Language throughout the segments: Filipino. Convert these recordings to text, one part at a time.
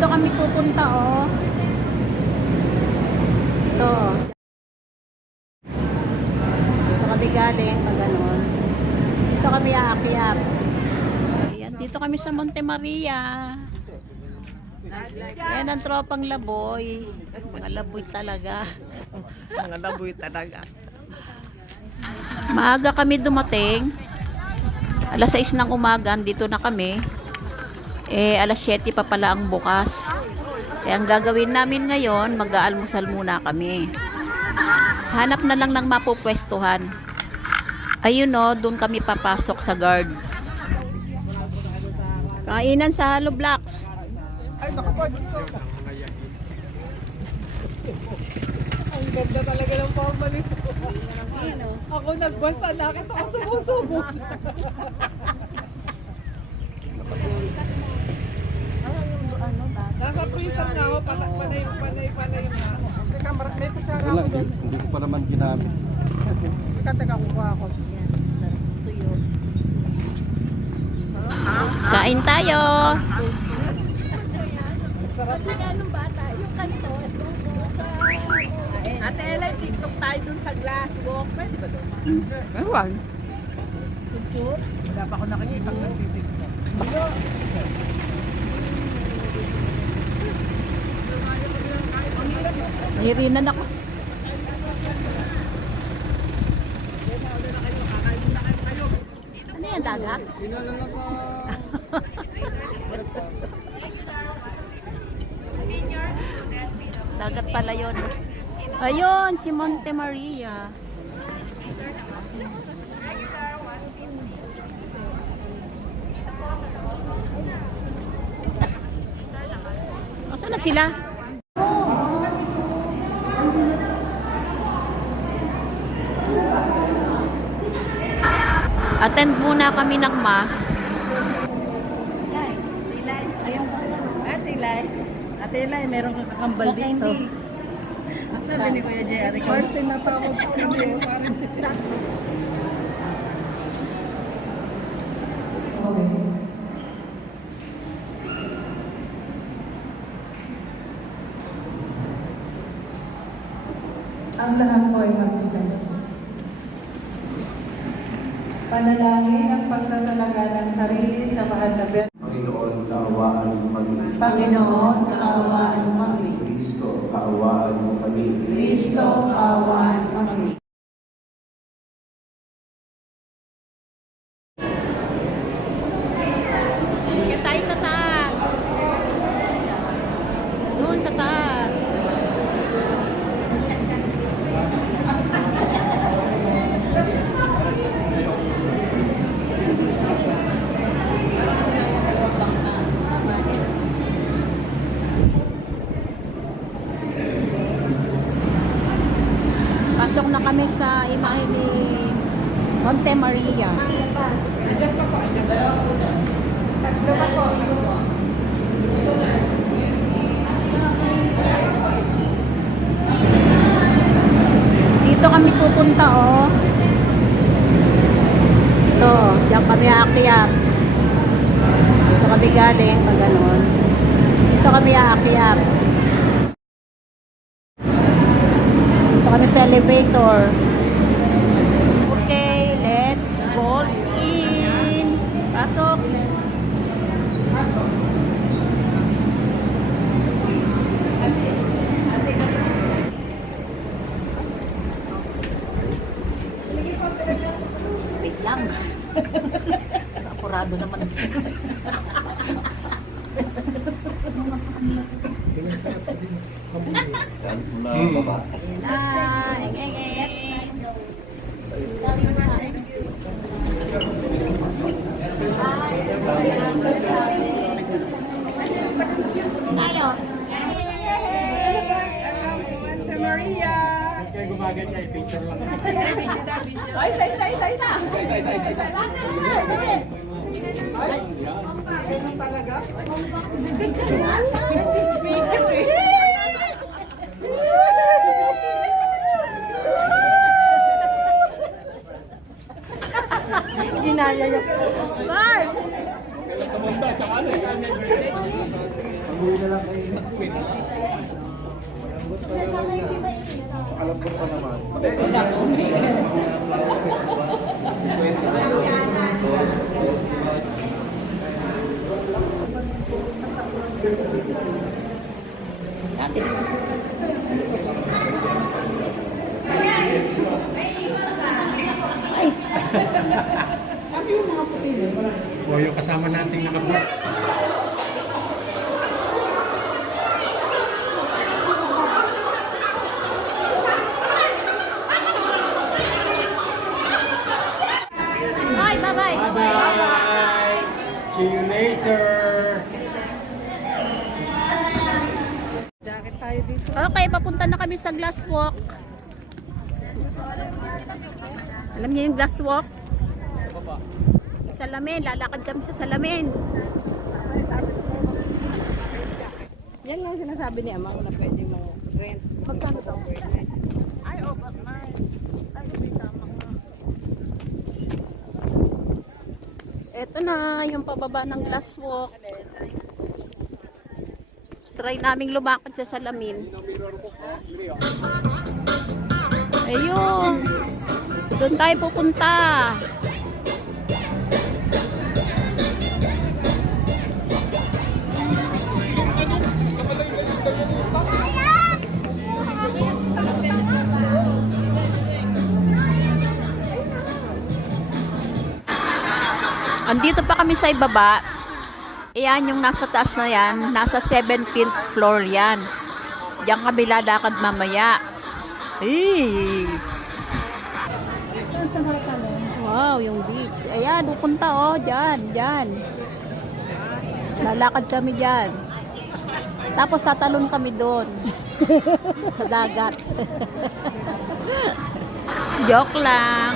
Dito kami pupunta, oh. Ito. Dito kami galing, pag ganun. Dito kami aakyat. Ayan, dito kami sa Monte Maria. Ayan ang tropang laboy. Mga laboy talaga. Mga laboy talaga. Maaga kami dumating. Alas 6 ng umaga, dito na kami. Alas 7 pa pala ang bukas. Kaya ang gagawin namin ngayon, mag-aalmusal muna kami. Hanap na lang ng mapupwestuhan. Ayun o, doon kami papasok sa guard. Kainan sa Hollow Blocks. Ay, naku po, Diyos ko. Ang ganda talaga ng pamali. Ako nagbasa, nakita ko sumusubok. Nasa prison nga ako, panay nga. Teka, may kutsara ako doon. Hindi ko pa naman ginamit. Teka, kukuha ako. Kain tayo. Sarap na ganun bata. Yung kanto, Ate Ella, TikTok tayo dun sa glass walk. Pwede ba doon? Ewan. Wala pa ako nakikita ng TikTok. Nahirinan ako. Ano yan, dagat? Dagat pala yun. Ayun, si Monte Maria. Saan na sila? Attend muna kami ng mass. Ate Eli, meron kang kakambal dito. Sabi ni Kuya Jerry. First time natawag ko hindi. Ang lahat po ay magsigayon. Panalangin ang pagtatalaga ng sarili sa mahal na Biyaya. Panginoon, kaawaan mo kami. Panginoon, kaawaan mo kami. Kristo, kaawaan mo kami. Kristo, kaawaan mo kami. Tingin tayo sa taas. Doon sa taas. Pasok na kami sa imahe ni Monte Maria. Adjust pa po, adjust. Tatlo pa po. Dito kami pupunta, oh. Ito, diyan kami aakyat. Dito kami galing, pag ganun. Dito kami aakyat. Dito kami sa elevator. Okay, let's go in. Pasok. Wait lang. Apurado naman. Yan, mula baba. Tayo. Santa Maria! Kaya gumaganyan, i-picture lang. Ay, isa! Ay, ganun talaga? Picture na? Video eh. Ginaya yung Mars! Tumanda, tsaka ano eh. Uwi na lang kayo. Alam ko pa naman. O yung kasama nating nakablog. Bye, bye-bye. Bye-bye! See you later! Jacket tayo dito. Okay, papunta na kami sa glass walk. Alam niyo yung glass walk? Salamin, lalakad kami sa salamin. Yan lang sinasabi ni Ama na pwede mo rent. Magkano daw? Ay, overnight. Ay, may tama ka. Eto na, yung pababa ng glass walk. Try naming lumakad sa salamin. Ayun. Doon tayo pupunta. Andito pa kami sa ibaba. Iyan yung nasa taas na yan. Nasa 17th floor yan. Diyan kami lalakad mamaya. Hey! Wow, yung beach. Ayan, pupunta oh. Diyan, diyan. Lalakad kami diyan. Tapos tatalon kami doon. Sa dagat. Joke lang.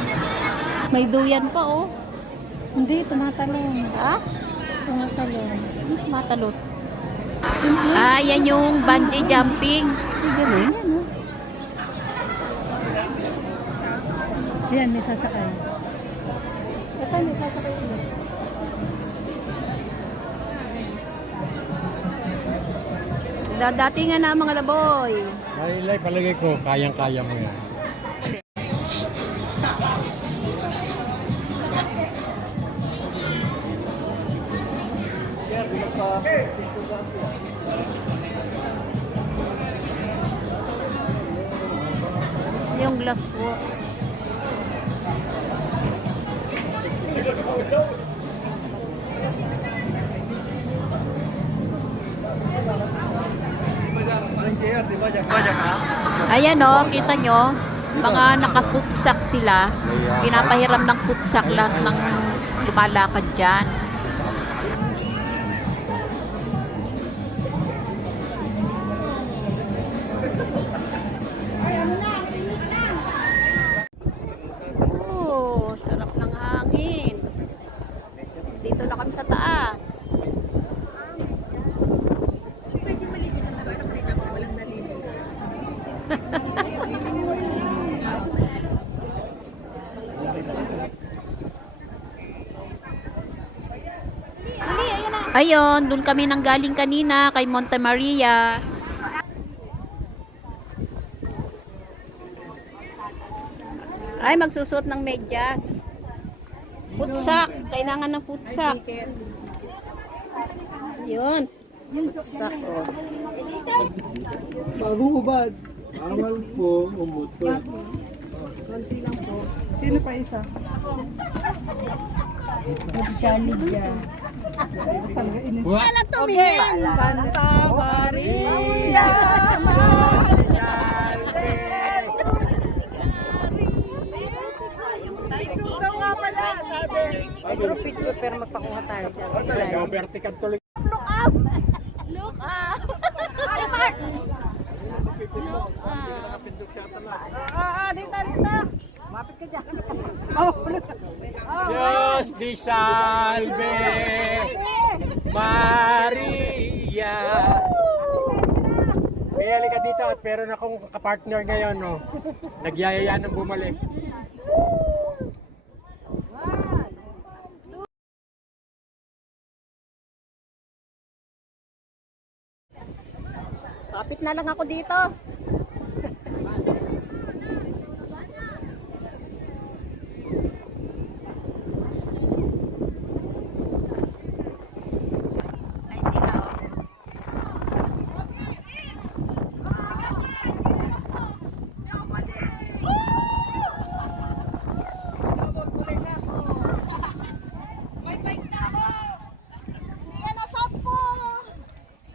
May duyan pa oh. Hindi, tumatalon. Ha? Tumatalon. Matalot. Ah, yan yung bungee jumping. Ganun yan, no? Yan, may sasakay. Ito, may sasakay sila. Dadating na mga laboy. Marilay, palagay ko, kayang-kaya mo yan. Yung glass walk. Ayan o, kita nyo, mga naka-footsack sila. Pinapahiram ng footsack lang ng lumalakad dyan. Oh, sarap ng hangin. Dito na kami sa taas. Ayun, doon kami nang galing kanina kay Monte Maria. Ay, magsusuot ng medyas. Putsak. Kailangan ng putsak. Yun. Putsak. Oh. Bagong hubad. Awal po, umutot. Konti lang po. Sino pa isa? Magsaligya. Talaga inis. Wala tumingin. Santa Maria! Ito nga pala, sabi. Pero picture, pero magpakuha tayo dyan. Talaga, vertical tuloy. Look up. Look up. Ay, Mark. Look up. Dito. Mapit ka dyan. Diyos di salve Maria. Kaya halika dito at meron akong kapartner ngayon, no? Nagyayaya ng bumalik. Kapit na lang ako dito. Ay, sila, oh.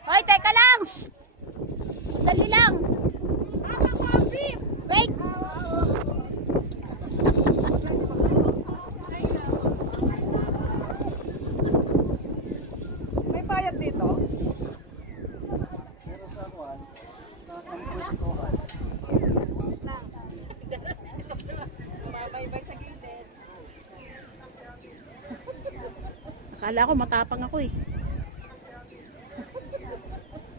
Hoy, teka lang! Shh! Dali lang! Wait! May bayad dito? Akala ko matapang ako eh.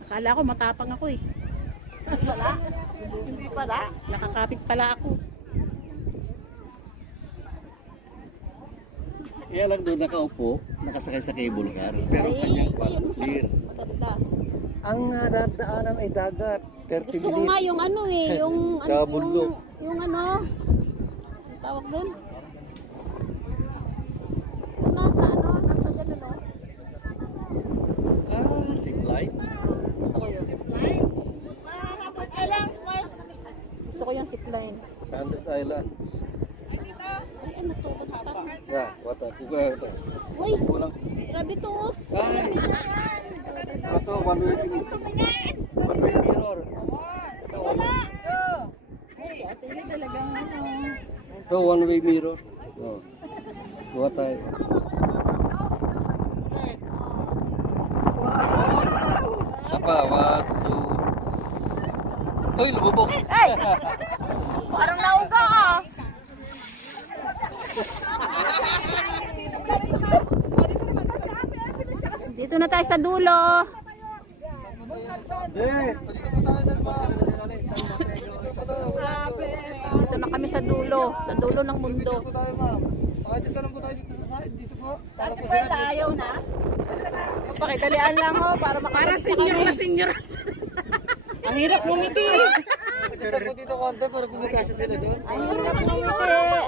Akala ko matapang ako eh. Hindi pala. Nakakapit pala ako. Kaya lang doon nakaupo, nakasakay sa cable car, pero kanyang kwarto clear. Maganda. Ang dadaanan ay dagat. 30 Gusto ko nga yung ano eh, yung ano, Sa bundok. yung ano, ang tawag doon? Yung nasa ano, nasa ganun oh. Zip line. Gusto ko yun. Gusto ko yung zipline. 100 Islands. Ay, ano to? Bata. Yeah, wata. Kuya ito. Uy, grabe to oh. Ito, one way mirror. Ito, one way mirror. Oh. Kuha tayo. Isa pa, one, two. Uy, lumubog. Parang nauga ah. Dito na tayo sa dulo. Dito na kami sa dulo ng mundo. Ayaw na. Pakidalian lang ho para senior na senior. Ang hirap mong ito eh. Pagkasta po dito konti para bumagkasa sila doon. Ang hirap mong ito.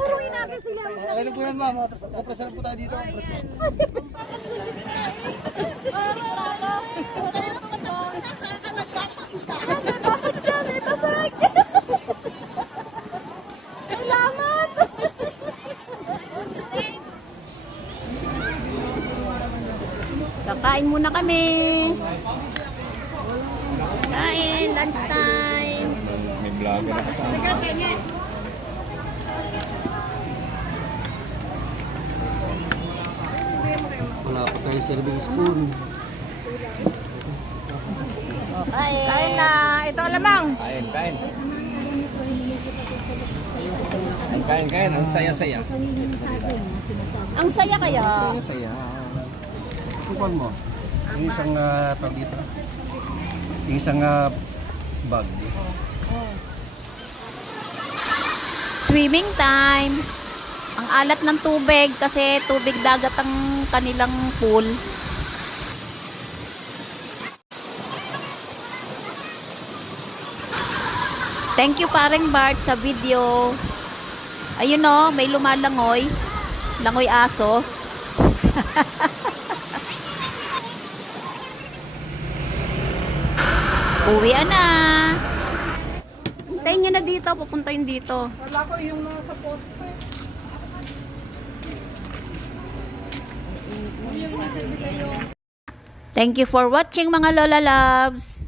Uruin natin sila. Okay lang po yan, ma'am. Kapresan po tayo dito. Kakain muna kami. Kain, lunch time. May vlogger na. Wala po tayo serving spoon. Kain. Kain na. Ito alamang. Kain. Kain. Ang saya-saya. Ang saya kaya. Saya. Sukuan mo. Yung isang tawag dito. Yung isang bag. Swimming time. Ang alat ng tubig kasi tubig dagat ang kanilang pool. Thank you paring Bart sa video. Ayun oh, may lumalangoy. Langoy aso. Uwi na. Hintayin nyo na dito. Pupunta yun dito. Wala ko yung nasa poste. Thank you for watching mga Lola Loves.